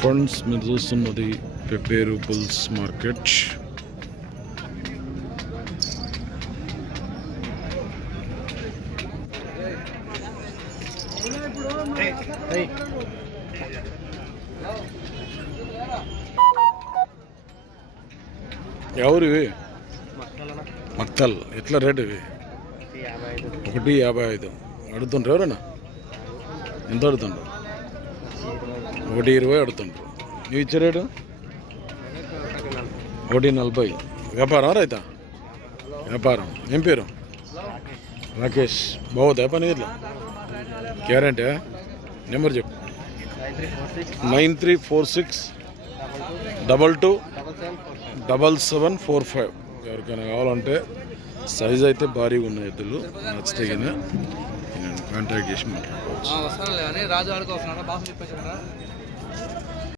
Friends మీరు చూస్తున్నది పెపేరు bulls market. ఎవరు ఇవి మక్తల్. ఎట్లా రేట్ ఇవి? ఒకటి యాభై ఐదు. అడుగుతుండ్రు ఎవరన్నా? ఎంత అడుగుతుండ్రు? ఒకటి ఇరవై అడుగుతుండ్రు నువ్వు ఇచ్చే రేటు? ఒకటి నలభై. వ్యాపారం రైతా? వ్యాపారం. ఏం పేరు? రాకేష్. బాగుందా పని ఇట్లా గ్యారంటీ నెంబర్ చెప్పు. Nine three four six double two double seven four five. ఎవరికైనా కావాలంటే సైజ్ అయితే భారీగా ఉన్నాయి ఎద్దులు. నచ్చితే కానీ వెంటనే చేసి మాట్లాడుకోవచ్చు. రాజు ఆడుకోవచ్చు బాగా చెప్పేసి